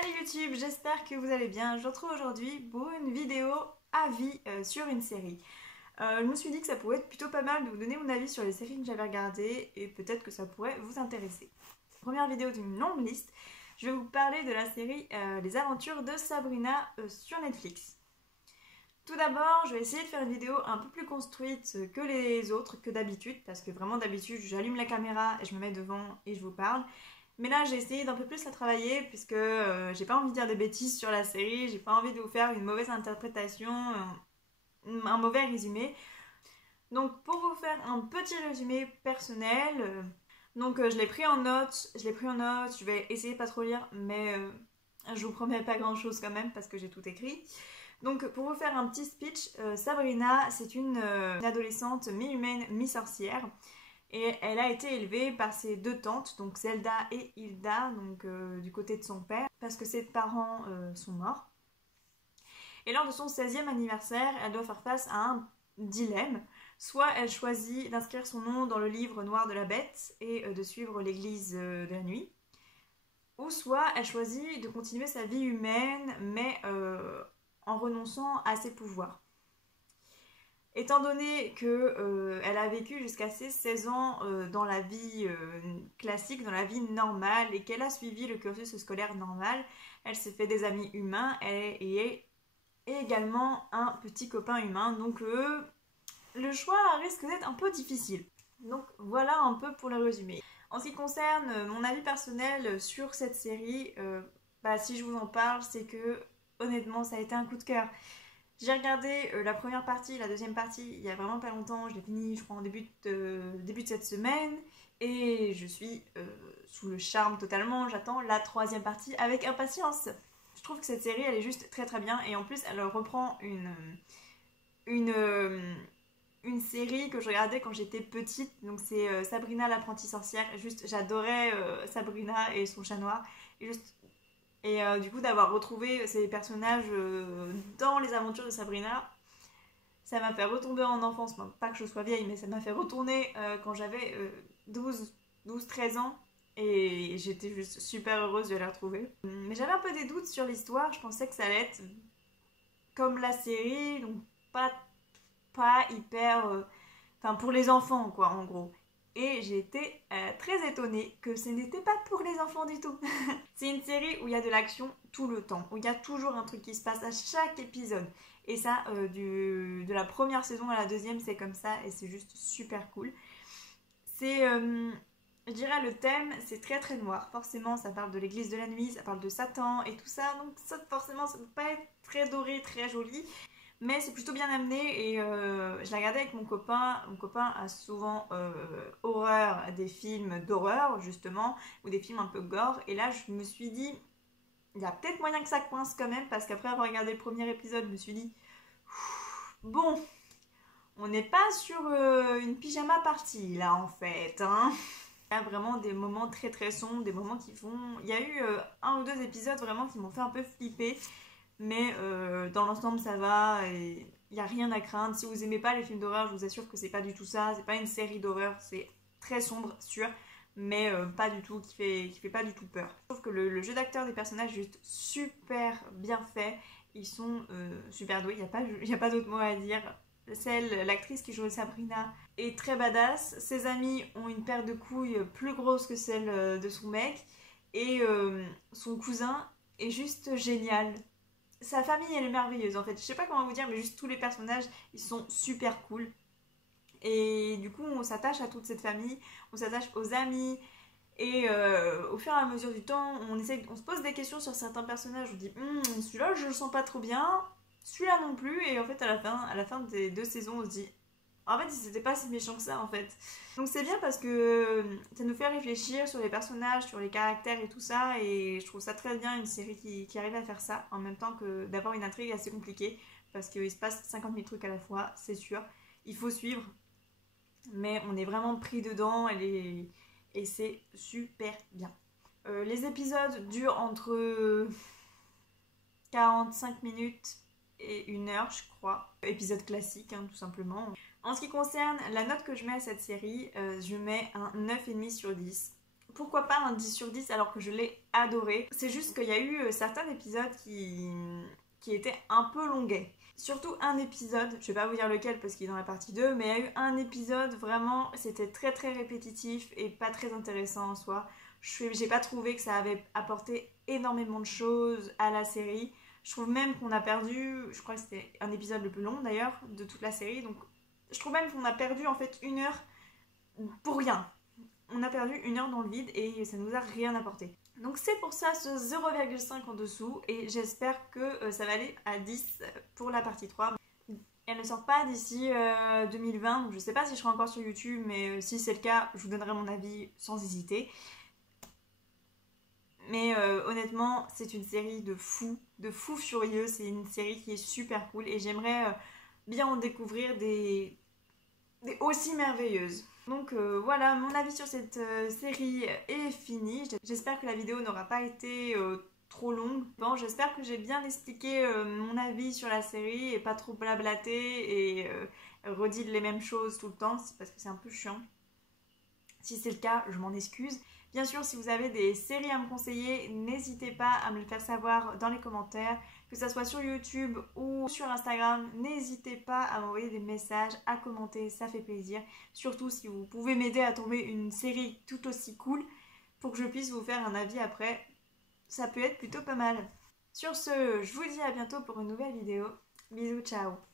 Salut YouTube, j'espère que vous allez bien. Je vous retrouve aujourd'hui pour une vidéo avis sur une série. Je me suis dit que ça pourrait être plutôt pas mal de vous donner mon avis sur les séries que j'avais regardées et peut-être que ça pourrait vous intéresser. Première vidéo d'une longue liste, je vais vous parler de la série Les Aventures de Sabrina sur Netflix. Tout d'abord, je vais essayer de faire une vidéo un peu plus construite que les autres, que d'habitude, parce que vraiment d'habitude, j'allume la caméra et je me mets devant et je vous parle. Mais là, j'ai essayé d'un peu plus la travailler, puisque j'ai pas envie de dire des bêtises sur la série, j'ai pas envie de vous faire une mauvaise interprétation, un mauvais résumé. Donc, pour vous faire un petit résumé personnel, je l'ai pris en note, je vais essayer de pas trop lire, mais je vous promets pas grand chose quand même, parce que j'ai tout écrit. Donc pour vous faire un petit speech, Sabrina c'est une adolescente mi-humaine, mi-sorcière et elle a été élevée par ses deux tantes, donc Zelda et Hilda, donc du côté de son père, parce que ses parents sont morts. Et lors de son 16e anniversaire, elle doit faire face à un dilemme. Soit elle choisit d'inscrire son nom dans le livre noir de la bête et de suivre l'église de la nuit, ou soit elle choisit de continuer sa vie humaine, mais en renonçant à ses pouvoirs. Étant donné qu'elle a vécu jusqu'à ses 16 ans dans la vie classique, dans la vie normale, et qu'elle a suivi le cursus scolaire normal, elle s'est fait des amis humains et également un petit copain humain. Donc le choix risque d'être un peu difficile. Donc voilà un peu pour le résumé. En ce qui concerne mon avis personnel sur cette série, si je vous en parle, c'est que honnêtement ça a été un coup de cœur. J'ai regardé la première partie, la deuxième partie il y a vraiment pas longtemps, je l'ai fini je crois en début de cette semaine et je suis sous le charme totalement, j'attends la troisième partie avec impatience. Je trouve que cette série elle est juste très très bien et en plus elle reprend une série que je regardais quand j'étais petite, donc c'est Sabrina l'apprentie sorcière. Juste j'adorais Sabrina et son chat noir et du coup d'avoir retrouvé ces personnages dans les aventures de Sabrina, ça m'a fait retomber en enfance. Bon, pas que je sois vieille, mais ça m'a fait retourner quand j'avais 12-13 ans. Et j'étais juste super heureuse de la retrouver. Mais j'avais un peu des doutes sur l'histoire. Je pensais que ça allait être comme la série, donc pas hyper... Enfin, pour les enfants, quoi, en gros. Et j'ai été très étonnée que ce n'était pas pour les enfants du tout. C'est une série où il y a de l'action tout le temps, où il y a toujours un truc qui se passe à chaque épisode. Et ça, de la première saison à la deuxième, c'est comme ça et c'est juste super cool. C'est, je dirais, le thème, c'est très très noir. Forcément, ça parle de l'église de la nuit, ça parle de Satan et tout ça. Donc ça, forcément, ça ne peut pas être très doré, très joli. Mais c'est plutôt bien amené et je l'ai regardé avec mon copain. Mon copain a souvent horreur des films d'horreur justement, ou des films un peu gore. Et là je me suis dit, il y a peut-être moyen que ça coince quand même, parce qu'après avoir regardé le premier épisode, je me suis dit, bon, on n'est pas sur une pyjama party là en fait, hein. Il y a vraiment des moments très très sombres, des moments qui font... Il y a eu un ou deux épisodes vraiment qui m'ont fait un peu flipper. Mais dans l'ensemble ça va et il n'y a rien à craindre. Si vous aimez pas les films d'horreur, je vous assure que c'est pas du tout ça. C'est pas une série d'horreur, c'est très sombre, sûr, mais pas du tout, qui fait pas du tout peur. Je trouve que le jeu d'acteur des personnages est juste super bien fait. Ils sont super doués, il n'y a pas d'autre mot à dire. L'actrice qui joue Sabrina est très badass. Ses amis ont une paire de couilles plus grosse que celle de son mec. Et son cousin est juste génial. Sa famille elle est merveilleuse en fait, je sais pas comment vous dire, mais juste tous les personnages ils sont super cool et du coup on s'attache à toute cette famille, on s'attache aux amis et au fur et à mesure du temps on se pose des questions sur certains personnages, on dit celui-là je le sens pas trop bien, celui-là non plus, et en fait à la fin des deux saisons on se dit en fait c'était pas si méchant que ça en fait. Donc c'est bien parce que ça nous fait réfléchir sur les personnages, sur les caractères et tout ça, et je trouve ça très bien une série qui arrive à faire ça en même temps que d'avoir une intrigue assez compliquée, parce qu'il se passe 50 000 trucs à la fois, c'est sûr, il faut suivre, mais on est vraiment pris dedans et c'est super bien. Les épisodes durent entre 45 minutes et 1 heure je crois, épisode classique hein, tout simplement. En ce qui concerne la note que je mets à cette série, je mets un 9,5 sur 10. pourquoi pas un 10 sur 10 alors que je l'ai adoré. C'est juste qu'il y a eu certains épisodes qui étaient un peu longuets. Surtout un épisode, je vais pas vous dire lequel parce qu'il est dans la partie 2, mais il y a eu un épisode vraiment, c'était très très répétitif et pas très intéressant en soi. J'ai pas trouvé que ça avait apporté énormément de choses à la série. Je trouve même qu'on a perdu, je crois que c'était un épisode le plus long d'ailleurs de toute la série, donc je trouve même qu'on a perdu en fait 1 heure pour rien. On a perdu 1 heure dans le vide et ça nous a rien apporté. Donc c'est pour ça ce 0,5 en dessous et j'espère que ça va aller à 10 pour la partie 3. Elle ne sort pas d'ici 2020, donc je sais pas si je serai encore sur YouTube, mais si c'est le cas, je vous donnerai mon avis sans hésiter. Mais honnêtement, c'est une série de fous furieux, c'est une série qui est super cool et j'aimerais bien en découvrir des aussi merveilleuses. Donc voilà, mon avis sur cette série est fini. J'espère que la vidéo n'aura pas été trop longue. Bon, j'espère que j'ai bien expliqué mon avis sur la série et pas trop blablaté et redit les mêmes choses tout le temps, parce que c'est un peu chiant. Si c'est le cas, je m'en excuse. Bien sûr, si vous avez des séries à me conseiller, n'hésitez pas à me le faire savoir dans les commentaires, que ce soit sur YouTube ou sur Instagram. N'hésitez pas à m'envoyer des messages, à commenter, ça fait plaisir. Surtout si vous pouvez m'aider à trouver une série tout aussi cool pour que je puisse vous faire un avis après. Ça peut être plutôt pas mal. Sur ce, je vous dis à bientôt pour une nouvelle vidéo. Bisous, ciao!